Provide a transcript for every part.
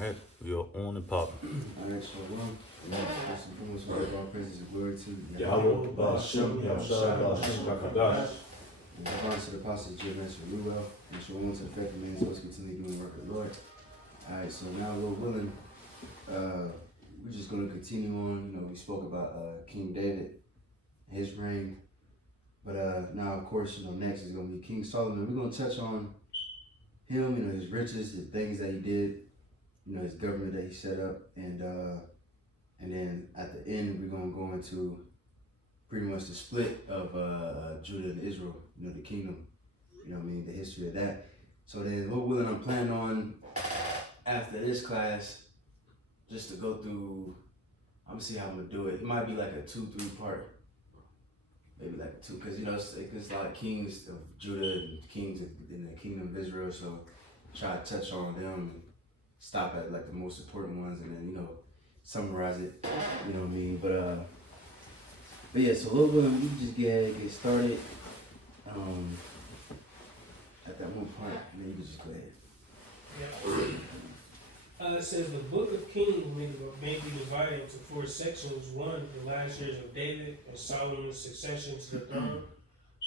Alright, we are on and popping. Alright, Shalom. First and foremost, we give all praises and glory to Yahweh, Ba'ashem, Yahushua, Ba'ashem, Kakadash. And divine to the apostles, J.M.S. for Ruel, and Shalom to the fact that man is always continue doing the work of the Lord. Alright, so now, Lord willing, we're just going to continue on. You know, we spoke about King David, his reign. But now, of course, you know, next is going to be King Solomon. We're going to touch on him, you know, his riches, the things that he did, you know, his government that he set up, and then at the end we're gonna go into pretty much the split of Judah and Israel, you know, the kingdom, you know what I mean, the history of that. So then, Lord willing, I'm planning on after this class just to go through. I'm gonna see how I'm gonna do it. It might be like a 2-3 part, maybe like 2, because you know it's a lot of kings of Judah and kings in the kingdom of Israel. So try to touch on them. And stop at like the most important ones and then, you know, summarize it, you know what I mean? But yeah, so a little bit, we just get started at that one part, and then you can just go ahead. Yeah. It says the book of Kings may be divided into 4 sections. 1, the last years of David and Solomon's succession to the throne.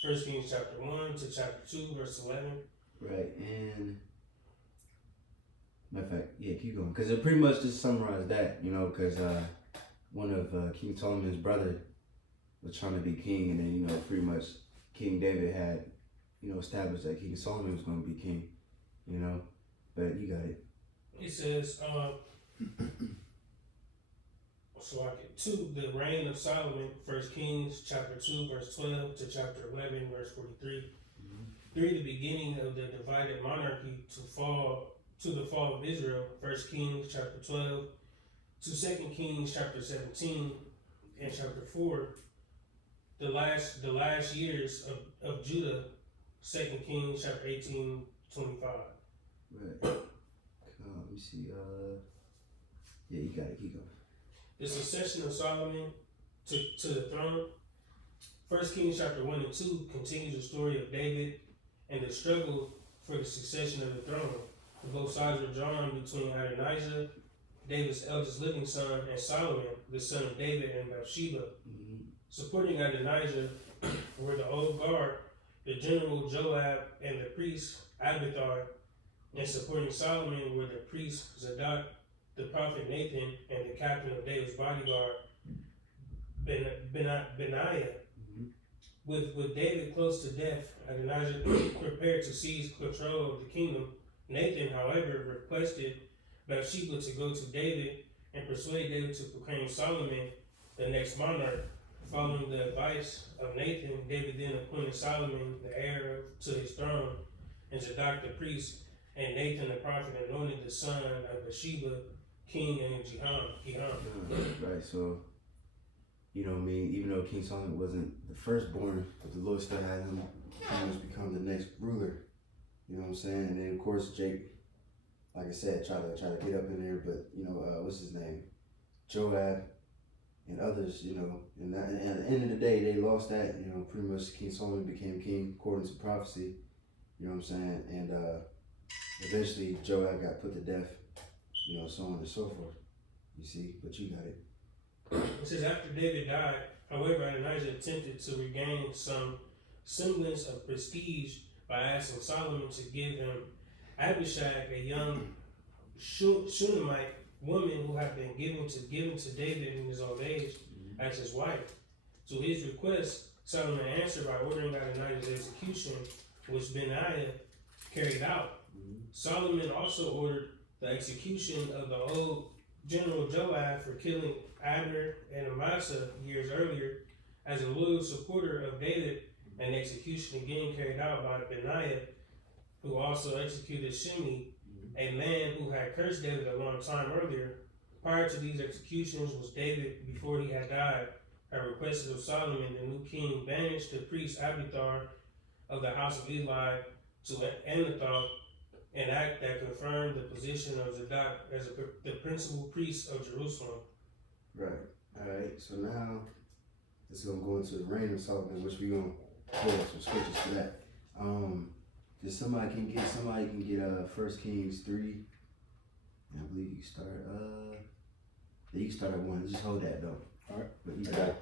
1 Kings chapter 1 to chapter 2, verse 11. Right, and matter of fact, yeah, keep going. Because it pretty much just summarized that, you know, because one of King Solomon's brother was trying to be king, and then, you know, pretty much King David had, you know, established that King Solomon was going to be king, you know. But you got it. It says, so I get 2, the reign of Solomon, 1 Kings chapter 2, verse 12 to chapter 11, verse 43. 3, the beginning of the divided monarchy to the fall of Israel, 1 Kings chapter 12, to 2 Kings chapter 17, and chapter 4, the last years of Judah, 2 Kings chapter 18, 25. Right. Let me see. Yeah, you got it. Keep going. The succession of Solomon to the throne. 1 Kings chapter 1 and 2 continues the story of David and the struggle for the succession of the throne. Both sides were drawn between Adonijah, David's eldest living son, and Solomon, the son of David and Bathsheba. Supporting Adonijah were the old guard, the general Joab, and the priest Abiathar. And supporting Solomon were the priest Zadok, the prophet Nathan, and the captain of David's bodyguard, Benaiah. With David close to death, Adonijah prepared to seize control of the kingdom. Nathan, however, requested Bathsheba to go to David and persuade David to proclaim Solomon the next monarch. Following the advice of Nathan, David then appointed Solomon the heir to his throne, and Zadok the priest and Nathan the prophet anointed the son of Bathsheba king in Gihon. Right, so, you know what I mean, even though King Solomon wasn't the firstborn, but the Lord still had him pretty much become the next ruler. You know what I'm saying? And then of course Jake, like I said, try to get up in there, but you know, what's his name? Joab and others, you know, and at the end of the day they lost that, you know, pretty much King Solomon became king according to prophecy, you know what I'm saying? And eventually Joab got put to death, you know, so on and so forth. You see, but you got it. It says after David died, however, Adonijah attempted to regain some semblance of prestige by asking Solomon to give him Abishag, a young Shunammite woman who had been given to David in his old age, as his wife. To his request, Solomon answered by ordering Adonijah's execution, which Benaiah carried out. Solomon also ordered the execution of the old general Joab for killing Abner and Amasa years earlier. As a loyal supporter of David, an execution again carried out by Benaiah, who also executed Shimei, a man who had cursed David a long time earlier. Prior to these executions was David, before he had died, had requested of Solomon, the new king, banish the priest Abiathar of the house of Eli to Anathoth, an act that confirmed the position of Zadok as the principal priest of Jerusalem. Right. Alright, so now this is gonna go into the reign of Solomon, which we're gonna pull up some scriptures for that. Just somebody can get 1 Kings 3, And I believe you can start. You can start at 1. Just hold that though. All right. But you I got it.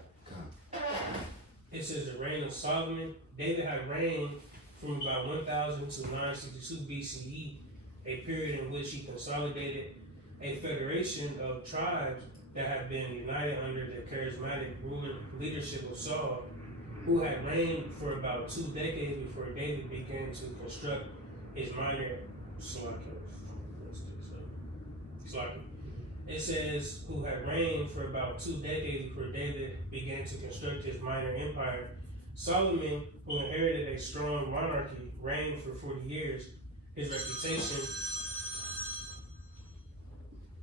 It says the reign of Solomon. David had reigned from about 1000 to 962 BCE, a period in which he consolidated a federation of tribes that had been united under the charismatic ruling leadership of Saul, who had reigned for about 2 decades before David began to construct his minor It says, who had reigned for about 2 decades before David began to construct his minor empire. Solomon, who inherited a strong monarchy, reigned for 40 years. His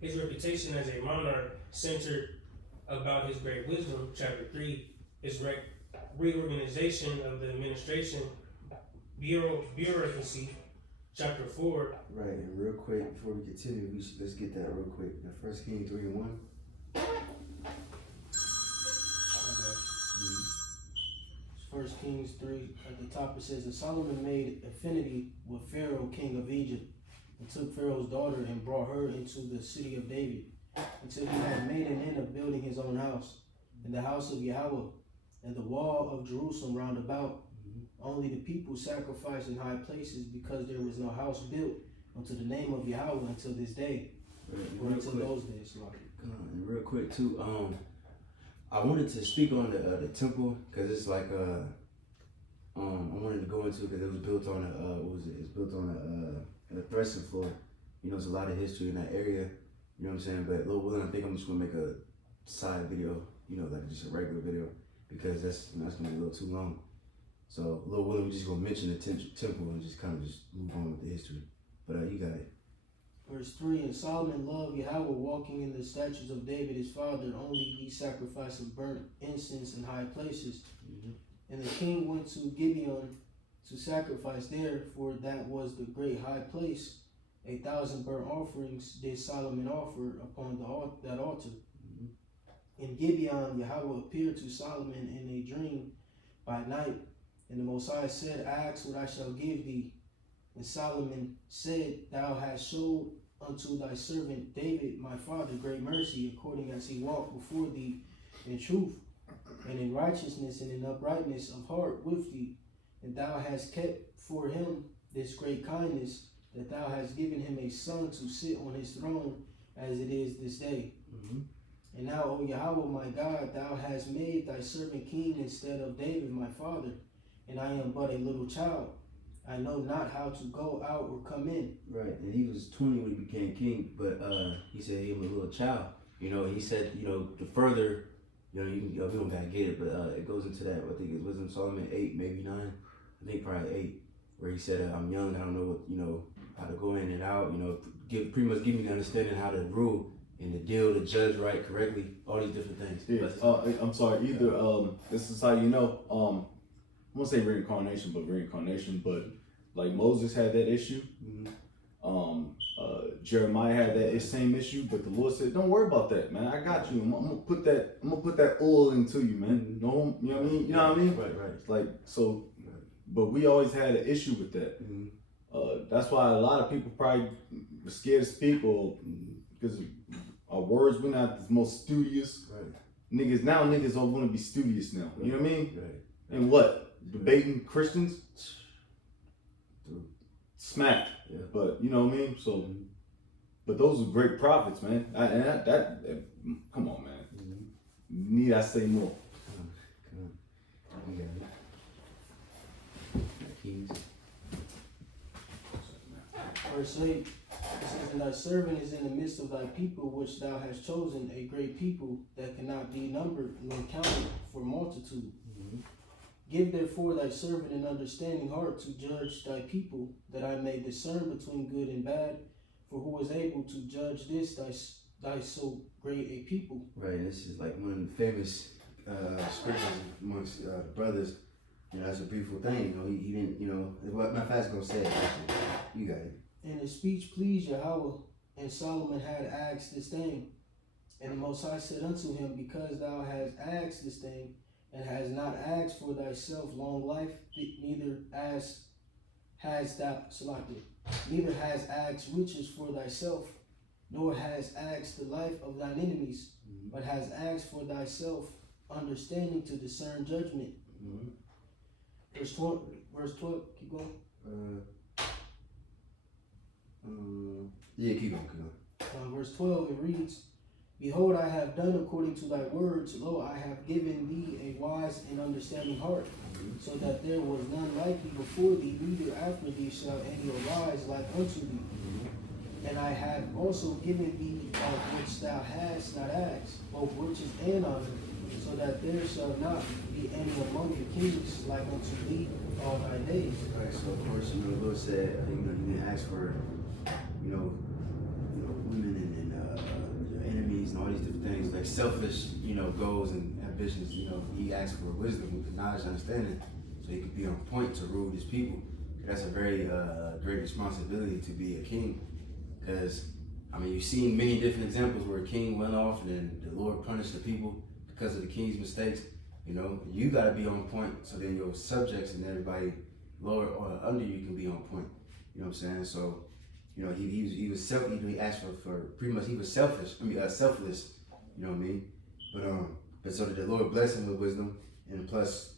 reputation as a monarch centered about his great wisdom. Chapter 3, his reorganization of the administration, bureaucracy. Chapter 4. Right, and real quick before we continue, let's get that real quick. The 1 Kings 3:1. First Kings 3, at the top it says, and Solomon made affinity with Pharaoh, king of Egypt, and took Pharaoh's daughter and brought her into the city of David, until he had made an end of building his own house, and the house of Yahweh, and the wall of Jerusalem round about. Only the people sacrificed in high places, because there was no house built unto the name of Yahweh until this day, or until those days. And real quick too, I wanted to speak on the temple, because it's like I wanted to go into, because it was built on it's built on a threshing floor. You know, there's a lot of history in that area. You know what I'm saying? But Lord willing, I think I'm just gonna make a side video. You know, like just a regular video, because that's gonna be a little too long. So, Lord willing, we're just going to mention the temple and just kind of just move on with the history. But you got it. Verse 3, and Solomon loved Yahweh, walking in the statutes of David his father, only he sacrificed and burnt incense in high places. And the king went to Gibeon to sacrifice there, for that was the great high place. 1,000 burnt offerings did Solomon offer upon that altar. In Gibeon, Yahweh appeared to Solomon in a dream by night. And the Most High said, ask what I shall give thee. And Solomon said, thou hast showed unto thy servant David my father great mercy, according as he walked before thee in truth, and in righteousness, and in uprightness of heart with thee. And thou hast kept for him this great kindness, that thou hast given him a son to sit on his throne, as it is this day. And now, O Yahweh my God, thou hast made thy servant king instead of David my father, and I am but a little child. I know not how to go out or come in. Right, and he was 20 when he became king, but he said he was a little child. You know, he said, you know, the further, you know, we don't gotta get it, but it goes into that. I think it was in Solomon 8, maybe 9. I think probably 8, where he said, I'm young, I don't know what, you know, how to go in and out. You know, pretty much give me the understanding how to rule and to deal, to judge right, correctly, all these different things. Yeah, I'm sorry. Either this is how you know. I won't say reincarnation, but like Moses had that issue. Jeremiah had that same issue, but the Lord said, "Don't worry about that, man. I got you. I'm gonna put that oil into you, man. No, you know what I mean. You know what I mean? Right. Like so, but we always had an issue with that. That's why a lot of people probably were scared to speak, or because our words, we're not the most studious. Right. Niggas all want to be studious now. You know what I mean? Right. And what? Debating Christians? Smack. Yeah. But you know what I mean? So, but those are great prophets, man. Come on, man. Need I say more? Come on. You got it. Kings. Verse 8, it says, and thy servant is in the midst of thy people, which thou hast chosen, a great people that cannot be numbered nor counted for multitude. Give therefore thy servant an understanding heart to judge thy people, that I may discern between good and bad. For who is able to judge this thy so great a people? Right, this is like one of the famous scriptures amongst the brothers. You know, that's a beautiful thing. You know, he didn't, you know, what my fast gonna say, actually. You got it. And his speech pleased Yahweh, and Solomon had asked this thing. And the Most High said unto him, because thou hast asked this thing, and hast not asked for thyself long life, neither has asked riches for thyself, nor has asked the life of thine enemies, Mhm. but has asked for thyself understanding to discern judgment. Mhm. Verse 12, keep going. Yeah, keep going. Verse 12, it reads, Behold, I have done according to thy words. Lo, I have given thee a wise and understanding heart, Mhm. so that there was none like thee before thee, neither after thee shall any arise like unto thee. And I have also given thee of which thou hast not asked, both riches and honor, so that there shall not be any among the kings like unto thee all thy days. Alright, so of course, the Lord said, you didn't ask for, women and your enemies and all these different things, like selfish, goals and ambitions. He asked for wisdom with knowledge and understanding, so he could be on point to rule his people. That's a very great responsibility to be a king, because you've seen many different examples where a king went off and then the Lord punished the people because of the king's mistakes. You got to be on point, so then your subjects and everybody lower or under you can be on point. You know what I'm saying? So, he was selfish. He asked for pretty much, he was selfish. Selfless. You know what I mean? But so that the Lord blessed him with wisdom and plus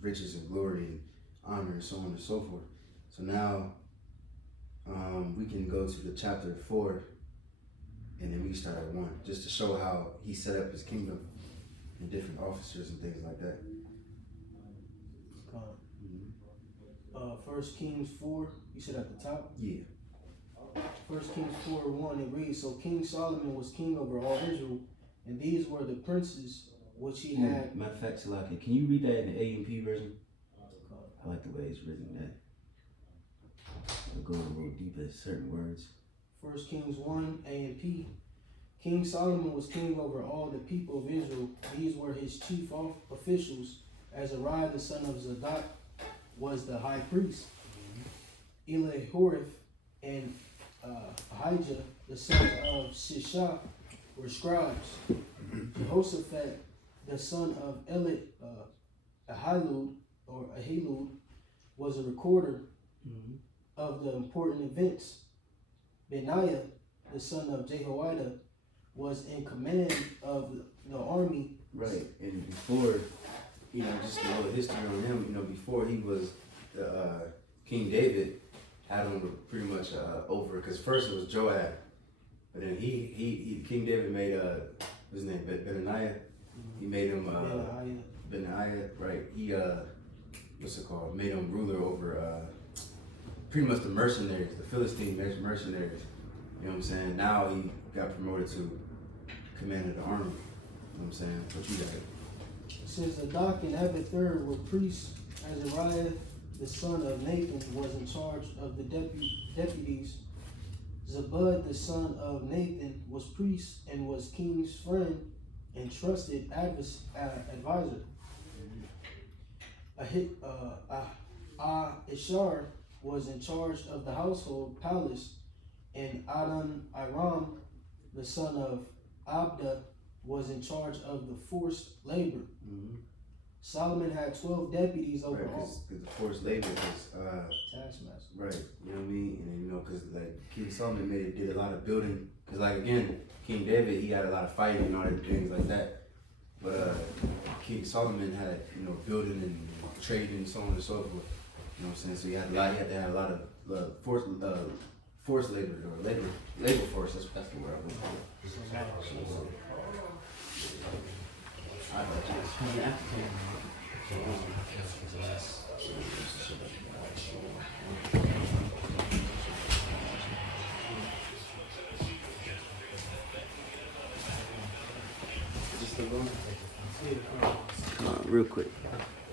riches and glory and honor and so on and so forth. So now, we can go to the chapter 4, and then we can start at 1, just to show how he set up his kingdom and different officers and things like that. 1 Kings 4, you said at the top? Yeah. 1 Kings 4:1, it reads, So King Solomon was king over all Israel, and these were the princes which he had. Matter of fact, Salaki, can you read that in the A&P version? I like the way it's written. That it'll go a little deeper, certain words. 1 Kings 1, A and P. King Solomon was king over all the people of Israel. These were his chief officials. Azariah the son of Zadok was the high priest. Elihorith and Ahijah the son of Shishah were scribes. Jehoshaphat the son of Ahilud was a recorder of the important events. Benaiah the son of Jehoiada was in command of the army. Right, and before, just a little history on him, before he was King David, had him pretty much over, because first it was Joab, but then King David made, what's his name, Benaiah? He made him, Benaiah, right, he, made him ruler over, pretty much the mercenaries, the Philistine mercenaries, you know what I'm saying? Now he got promoted to commander of the army, you know what I'm saying? What you got? Since Zadok and Abiathar were priests, Azariah the son of Nathan was in charge of the deputies. Zabud the son of Nathan was priest and was king's friend and trusted advisor. Ishar was in charge of the household palace, and Adon Aram the son of Abda was in charge of the forced labor. Solomon had 12 deputies over all. Because the forced labor is Taskmaster. right, you know what I mean? And then, because King Solomon did a lot of building. Because again, King David, he had a lot of fighting and all that things like that. But King Solomon had, building and trading and so on and so forth. You know what I'm saying? So he had to have a lot of forced labor or labor force. That's the word I'm looking for. Real quick.